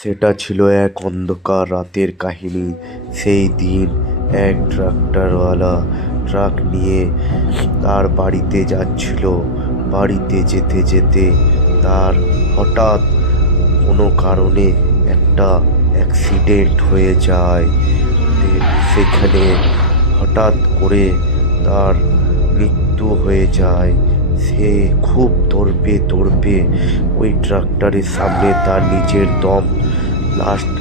সেটা ছিল এক অন্ধকার রাতের কাহিনী। সেই দিন এক ট্রাক্টরওয়ালা ট্রাক নিয়ে তার বাড়িতে যাচ্ছিল। বাড়িতে যেতে যেতে তার হঠাৎ কোনো কারণে একটা অ্যাক্সিডেন্ট হয়ে যায়। সেখানে হঠাৎ করে তার মৃত্যু হয়ে যায়। সে খুব দৌড়বে দৌড়বে ওই ট্রাক্টরের সামনে তার নিজের দম লাস্ট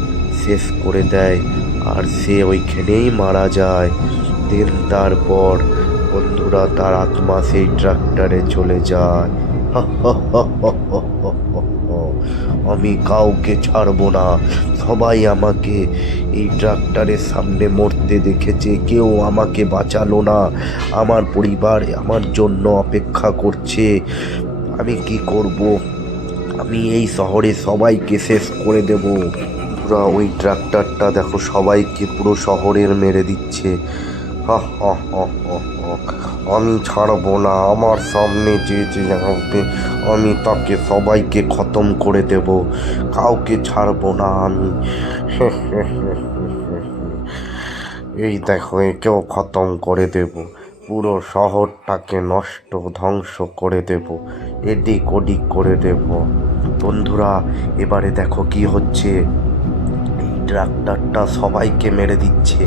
শেষ করে দেয়, আর সে ওইখানেই মারা যায়। দেন তারপর বন্ধুরা তার আত্মা সেই ট্রাক্টরে চলে যায়। আমি কাউকে ছাড়বো না, সবাই আমাকে এই ট্রাক্টরের সামনে মরতে দেখেছে, কেউ আমাকে বাঁচালো না। আমার পরিবার আমার জন্য অপেক্ষা করছে। আমি কি করব? আমি এই শহরে সবাইকে শেষ করে দেব। পুরা ওই ট্রাক্টরটা দেখো সবাইকে পুরো শহরের মেরে দিচ্ছে। হা হা হা হা হা। আমি ছাড়বো না, আমার সামনে যে যে আসবে আমি তাকে সবাইকে খতম করে দেব, কাউকে ছাড়বো না আমি। এই দেখো একেও খতম করে দেব, পুরো শহরটাকে নষ্ট ধ্বংস করে দেব, এদিক ওদিক করে দেব। বন্ধুরা এবারে দেখো কি হচ্ছে, এই ট্রাক্টরটা সবাইকে মেরে দিচ্ছে,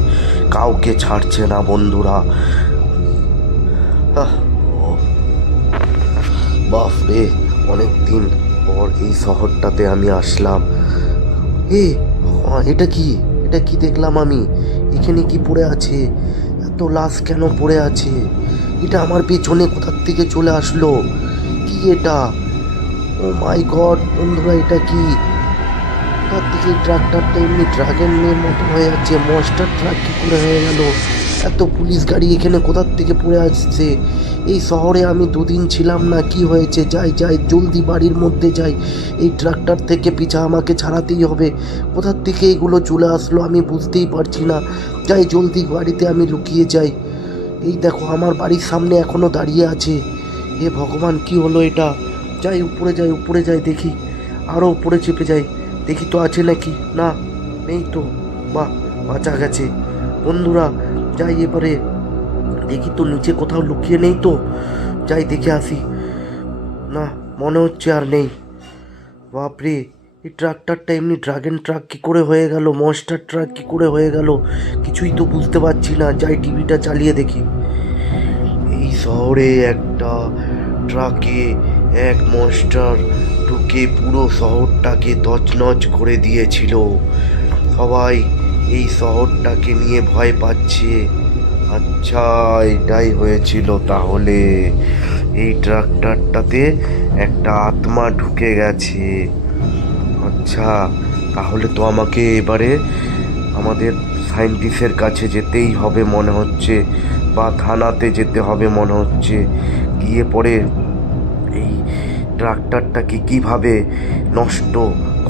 কাউকে ছাড়ছে না বন্ধুরা। আহ, ও বাপ রে, অনেকদিন পর এই শহরটাতে আমি আসলাম। এ এটা কি, এটা কি দেখলাম আমি? এখানে কি পড়ে আছে? এত লাশ কেন পড়ে আছে? এটা আমার পেছনে কোথার থেকে চলে আসলো? কি এটা? ও মাই গড বন্ধুরা, এটা কি? তার দিকে ট্রাক্টরটা এমনি ড্রাগনের মতো হয়ে যাচ্ছে, মনস্টার ট্রাক কি করে হয়ে গেল? এত পুলিশ গাড়ি এখানে কোথার থেকে পড়ে আসছে? এই শহরে আমি দুদিন ছিলাম না, কি হয়েছে? যাই যাই জলদি বাড়ির মধ্যে যাই, এই ট্রাক্টর থেকে পিছা আমাকে ছাড়াতেই হবে। কোথার থেকে এগুলো চলে আসলো আমি বুঝতেই পারছি না। যাই জলদি বাড়িতে আমি লুকিয়ে যাই। এই দেখো আমার বাড়ির সামনে এখনো দাঁড়িয়ে আছে। এ ভগবান, কি হলো এটা? যাই উপরে যাই, উপরে যাই দেখি, আরও উপরে চেপে যাই, দেখি তো আছে নাকি। না, নেই তো। বাহ, বাঁচা গেছে। বন্ধুরা যাই এবারে, দেখি তো নিচে কোথাও লুকিয়ে নেই তো। যাই দেখে আসি। না, মনে হচ্ছে আর নেই। বাপরে, এই ট্রাক্টরটা এমনি ড্রাগন ট্রাক কি করে হয়ে গেল, মনস্টার ট্রাক কি করে হয়ে গেল, কিছুই তো বুঝতে পারছি না। যাই টিভিটা চালিয়ে দেখি। এই শহরে একটা ট্রাকে এক মনস্টার ঢুকে পুরো শহরটাকে তছনছ করে দিয়েছিল। সবাই এই শহরটাকে নিয়ে ভয় পাচ্ছে। আচ্ছা, এটাই হয়েছিল তাহলে। এই ট্রাক্টরটাতে একটা আত্মা ঢুকে গেছে। আচ্ছা, তাহলে তো আমাকে এবারে আমাদের সায়েন্টিস্টের কাছে যেতেই হবে মনে হচ্ছে, বা থানাতে যেতে হবে মনে হচ্ছে। গিয়ে পরে এই ট্রাক্টরটাকে কিভাবে নষ্ট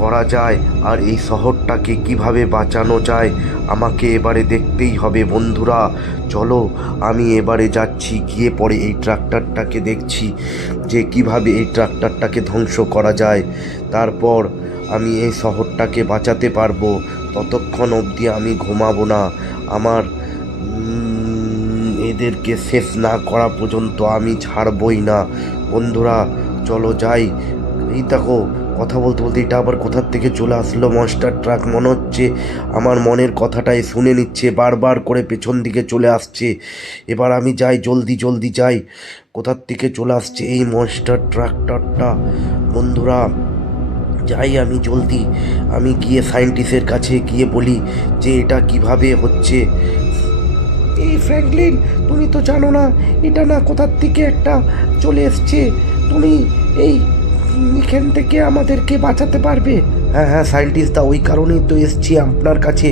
করা যায় আর এই শহরটাকে কিভাবে বাঁচানো যায় আমাকে এবারে দেখতেই হবে। বন্ধুরা চলো, আমি এবারে যাচ্ছি, গিয়ে পরে এই ট্রাক্টরটাকে দেখছি যে কিভাবে এই ট্রাক্টরটাকে ধ্বংস করা যায়। তারপর আমি এই শহরটাকে বাঁচাতে পারবো। ততক্ষণ অবধি আমি ঘুমাবো না। আমার এদেরকে শেষ না করা পর্যন্ত আমি ছাড়বই না। বন্ধুরা চলো যাই। এই দেখো, কথা বলতে বলতে এটা আবার কোথার থেকে চলে আসলো মনস্টার ট্রাক, মনে হচ্ছে আমার মনের কথাটাই শুনে নিচ্ছে, বারবার করে পেছন দিকে চলে আসছে। এবার আমি যাই, জলদি জলদি যাই, কোথার থেকে চলে আসছে এই মনস্টার ট্রাক্টরটা। বন্ধুরা যাই আমি জলদি, আমি গিয়ে সায়েন্টিস্টের কাছে গিয়ে বলি যে এটা কিভাবে হচ্ছে। এই ফ্র্যাঙ্কলিন, তুমি তো জানো না এটা না কোথার থেকে একটা চলে এসছে। তুমি এই এখান থেকে আমাদেরকে বাঁচাতে পারবে? হ্যাঁ হ্যাঁ সায়েন্টিস্টদা, ওই কারণেই তো এসছি আপনার কাছে।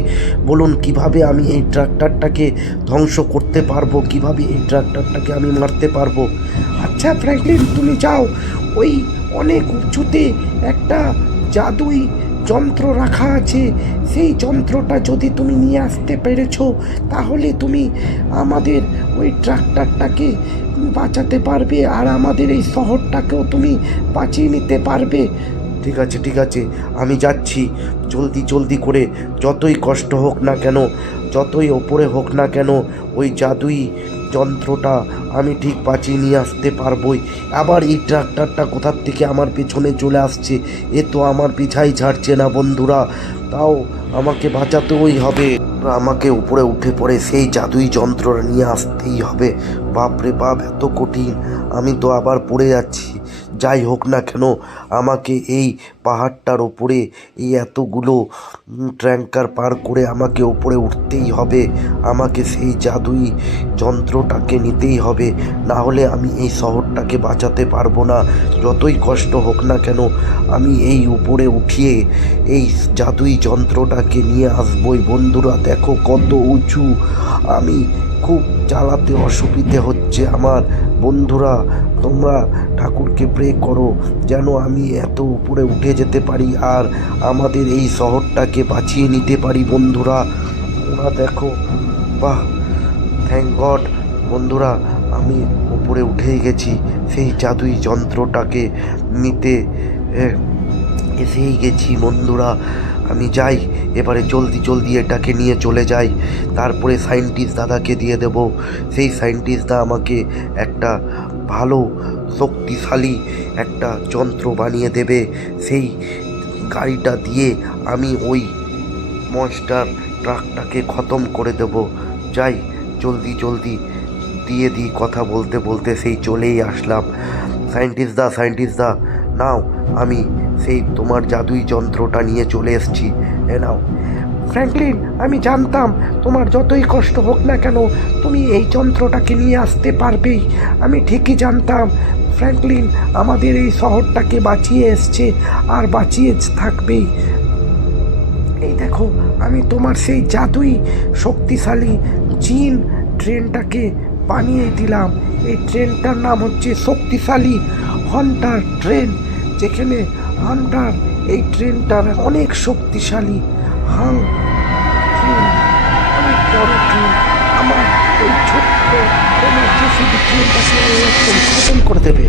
বলুন কিভাবে আমি এই ট্রাক্টরটাকে ধ্বংস করতে পারবো, কিভাবে এই ট্রাক্টরটাকে আমি মারতে পারবো। আচ্ছা ফ্র্যাঙ্কলিন, তুমি যাও, ওই অনেক উঁচুতে একটা জাদুই যন্ত্র রাখা আছে, সেই যন্ত্রটা যদি তুমি নিয়ে আসতে পেরেছো তাহলে তুমি আমাদের ওই ট্রাক্টরটাকে বাঁচাতে পারবে, আর আমাদের এই শহরটাকেও তুমি বাঁচিয়ে নিতে পারবে। ঠিক আছে ঠিক আছে, আমি যাচ্ছি, জলদি জলদি করে, যতই কষ্ট হোক না কেন, যতই ওপরে হোক না কেন, ওই জাদুই যন্ত্রটা আমি ঠিক বাঁচিয়ে নিয়ে আসতে পারবই। আবার এই ট্রাক্টরটা কোথার থেকে আমার পেছনে চলে আসছে, এ তো আমার পিছাই ছাড়ছে না বন্ধুরা। তাও আমাকে বাঁচাতেই হবে, আমাকে উপরে উঠে পড়ে সেই জাদুই যন্ত্রটা নিয়ে আসতেই হবে। বাপরে বাপ, এত কঠিন, আমি তো আবার পড়ে যাচ্ছি। যাই হোক না কেন, আমাকে এই পাহাড়টার ওপরে এই এতগুলো ট্র্যাঙ্কার পার করে আমাকে ওপরে উঠতেই হবে। আমাকে সেই জাদুই যন্ত্রটাকে নিতেই হবে, না হলে আমি এই শহরটাকে বাঁচাতে পারবো না। যতই কষ্ট হোক না কেন, আমি এই উপরে উঠিয়ে এই জাদুই যন্ত্রটাকে নিয়ে আসবই। বন্ধুরা দেখো কত উঁচু, আমি খুব চালাতে অসুবিধে হচ্ছে আমার। বন্ধুরা তোমরা ঠাকুরকে প্রে করো যেন আমি এত উপরে উঠে যেতে পারি আর আমাদের এই শহরটাকে বাঁচিয়ে নিতে পারি। বন্ধুরা তোমরা দেখো, বাহ, থ্যাংক গড। বন্ধুরা আমি উপরে উঠেই গেছি, সেই জাদুই যন্ত্রটাকে নিতে এসেই গেছি। বন্ধুরা আমি যাই এবারে, জলদি জলদি এটাকে নিয়ে চলে যাই, তারপরে সায়েন্টিস্ট দাদাকে দিয়ে দেব। সেই সায়েন্টিস্ট দা আমাকে একটা ভালো শক্তিশালী একটা যন্ত্র বানিয়ে দেবে। সেই গাড়িটা দিয়ে আমি ওই মনস্টার ট্রাকটাকে খতম করে দেব। যাই জলদি জলদি দিয়ে দিই, কথা বলতে বলতে সেই চলেই আসলাম। সায়েন্টিস্ট দা নাও, আমি সেই তোমার জাদুই যন্ত্রটা নিয়ে চলে এসেছি, এ নাও। ফ্র্যাঙ্কলিন, আমি জানতাম তোমার যতই কষ্ট হোক না কেন তুমি এই যন্ত্রটাকে নিয়ে আসতে পারবেই। আমি ঠিকই জানতাম ফ্র্যাঙ্কলিন আমাদের এই শহরটাকে বাঁচিয়ে এসছে আর বাঁচিয়ে থাকবেই। এই দেখো, আমি তোমার সেই জাদুই শক্তিশালী জিন ট্রেনটাকে বানিয়ে দিলাম। এই ট্রেনটার নাম হচ্ছে শক্তিশালী হান্টার ট্রেন, যেখানে হান্টার এই ট্রেনটার অনেক শক্তিশালী। হাং ট্রেন, অনেক বড় ট্রেন। আমার ওই ছোট্ট কোনো জেসিবি ট্রেনটাকে একদম খতম করে দেবে।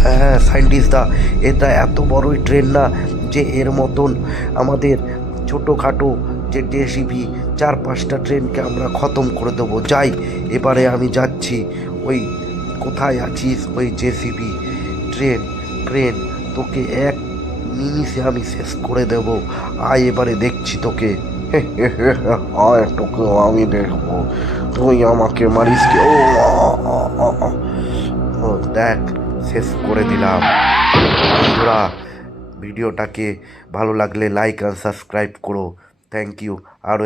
হ্যাঁ সায়েন্টিস্ট দা, এটা এত বড়ই ট্রেন না যে এর মতন আমাদের ছোটোখাটো যে জেসিবি 4-5টা ট্রেনকে আমরা খতম করে দেবো। যাই এবারে আমি যাচ্ছি। ওই কোথায় আছিস ওই জেসিবি ক্রেন, তোকে এক নিমিষে আমি শেষ করে দেব। আয় এবারে দেখছি তোকে। আয় তোকে আমি দেখবো, তুই আমাকে মারিস কি? ও দেখ, শেষ করে দিলাম। বন্ধুরা ভিডিওটাকে ভালো লাগলে লাইক আর সাবস্ক্রাইব করো। Thank you. আরও